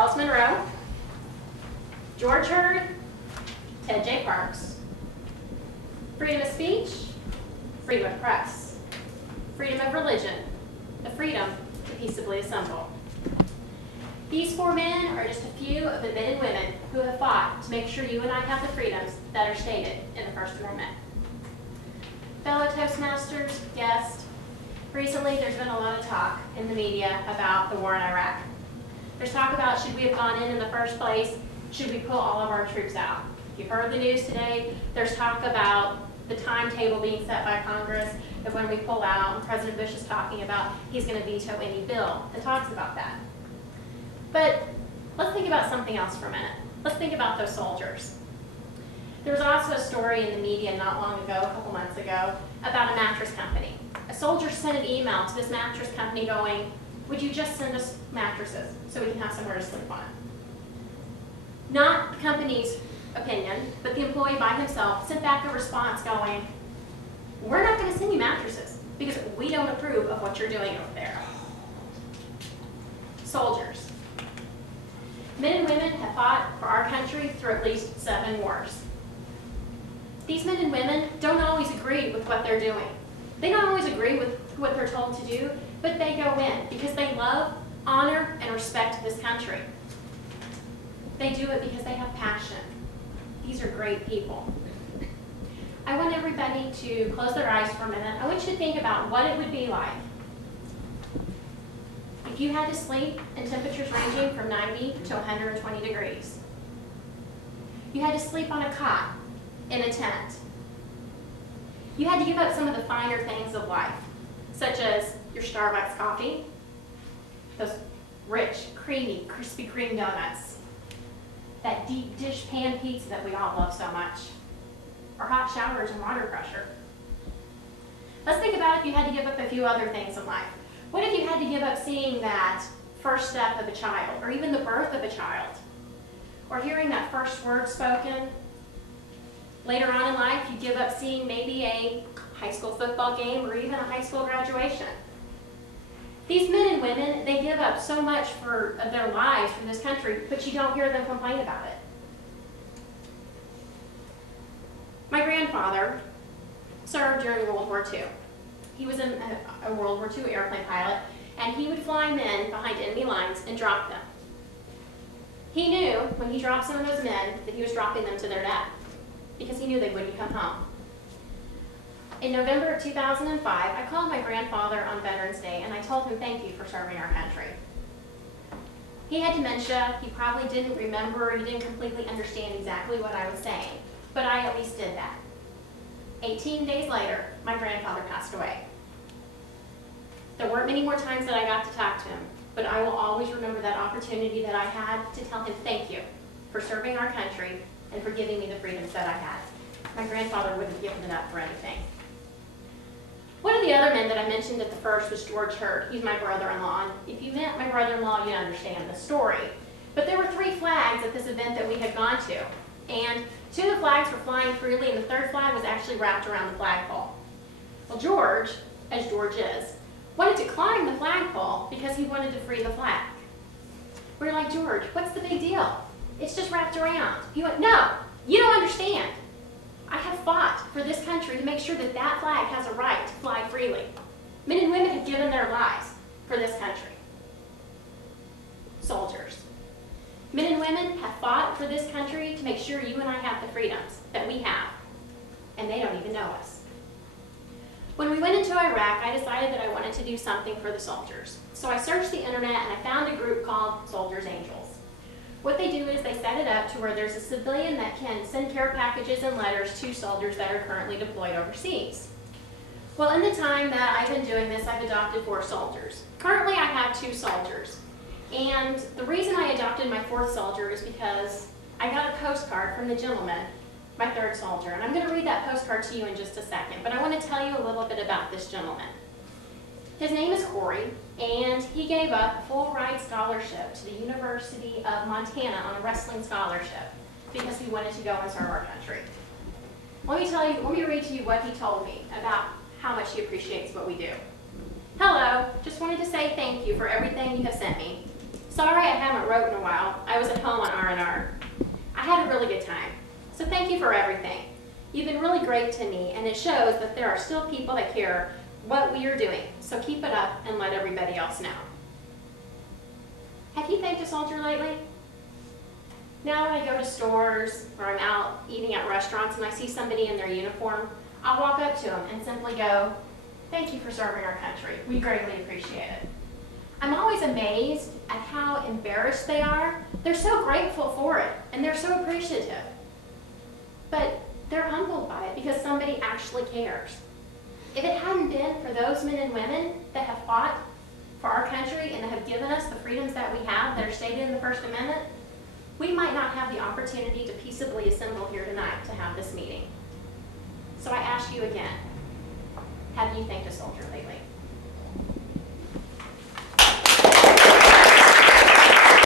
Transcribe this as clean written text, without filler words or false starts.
Charles Monroe, George Hurd, Ted J. Parks. Freedom of speech, freedom of press, freedom of religion, the freedom to peaceably assemble. These 4 men are just a few of the men and women who have fought to make sure you and I have the freedoms that are stated in the First Amendment. Fellow Toastmasters, guests, recently there's been a lot of talk in the media about the war in Iraq. There's talk about should we have gone in the first place, should we pull all of our troops out. If you've heard the news today, there's talk about the timetable being set by Congress of when we pull out, and President Bush is talking about he's going to veto any bill that talks about that. But let's think about something else for a minute. Let's think about those soldiers. There was also a story in the media not long ago, a couple months ago, about a mattress company. A soldier sent an email to this mattress company going, would you just send us mattresses so we can have somewhere to sleep on? Not the company's opinion, but the employee by himself sent back a response going, we're not going to send you mattresses because we don't approve of what you're doing over there. Soldiers. Men and women have fought for our country through at least 7 wars. These men and women don't always agree with what they're doing. They don't always agree with what they're told to do, but they go in because they love, honor, and respect this country. They do it because they have passion. These are great people. I want everybody to close their eyes for a minute. I want you to think about what it would be like if you had to sleep in temperatures ranging from 90 to 120 degrees. You had to sleep on a cot in a tent. You had to give up some of the finer things of life, such as your Starbucks coffee, those rich, creamy, Krispy Kreme donuts, that deep dish pan pizza that we all love so much, or hot showers and water pressure. Let's think about if you had to give up a few other things in life. What if you had to give up seeing that first step of a child, or even the birth of a child, or hearing that first word spoken? Later on in life, you give up seeing maybe a high school football game or even a high school graduation. These men and women, they give up so much of their lives for this country, but you don't hear them complain about it. My grandfather served during World War II. He was a World War II airplane pilot, and he would fly men behind enemy lines and drop them. He knew when he dropped some of those men that he was dropping them to their death, because he knew they wouldn't come home. In November of 2005, I called my grandfather on Veterans Day and I told him thank you for serving our country. He had dementia, he probably didn't remember, he didn't completely understand exactly what I was saying, but I at least did that. 18 days later, my grandfather passed away. There weren't many more times that I got to talk to him, but I will always remember that opportunity that I had to tell him thank you for serving our country and for giving me the freedoms that I had. My grandfather wouldn't have given it up for anything. One of the other men that I mentioned at the first was George Hurd. He's my brother-in-law. And if you met my brother-in-law, you understand the story. But there were 3 flags at this event that we had gone to. And 2 of the flags were flying freely, and the 3rd flag was actually wrapped around the flagpole. Well, George, as George is, wanted to climb the flagpole because he wanted to free the flag. We were like, George, what's the big deal? It's just wrapped around. He went, no, you don't understand. I have fought for this country to make sure that that flag has a right to fly freely. Men and women have given their lives for this country. Soldiers. Men and women have fought for this country to make sure you and I have the freedoms that we have, and they don't even know us. When we went into Iraq, I decided that I wanted to do something for the soldiers. So I searched the internet and I found a group called Soldiers Angels. What they do is they set it up to where there's a civilian that can send care packages and letters to soldiers that are currently deployed overseas. Well, in the time that I've been doing this, I've adopted 4 soldiers. Currently, I have 2 soldiers. And the reason I adopted my 4th soldier is because I got a postcard from the gentleman, my 3rd soldier. And I'm going to read that postcard to you in just a second, but I want to tell you a little bit about this gentleman. His name is Corey, and he gave up a full-ride scholarship to the University of Montana on a wrestling scholarship because he wanted to go and serve our country. Let me read to you what he told me about how much he appreciates what we do. Hello, just wanted to say thank you for everything you have sent me. Sorry I haven't wrote in a while. I was at home on R&R. I had a really good time. So thank you for everything. You've been really great to me, and it shows that there are still people that care what we are doing. So keep it up and let everybody else know. Have you thanked a soldier lately? Now when I go to stores or I'm out eating at restaurants and I see somebody in their uniform, I'll walk up to them and simply go, "Thank you for serving our country. We greatly appreciate it." I'm always amazed at how embarrassed they are. They're so grateful for it and they're so appreciative. But they're humbled by it because somebody actually cares. If it hadn't been for those men and women that have fought for our country and that have given us the freedoms that we have that are stated in the First Amendment, we might not have the opportunity to peaceably assemble here tonight to have this meeting. So I ask you again, have you thanked a soldier lately?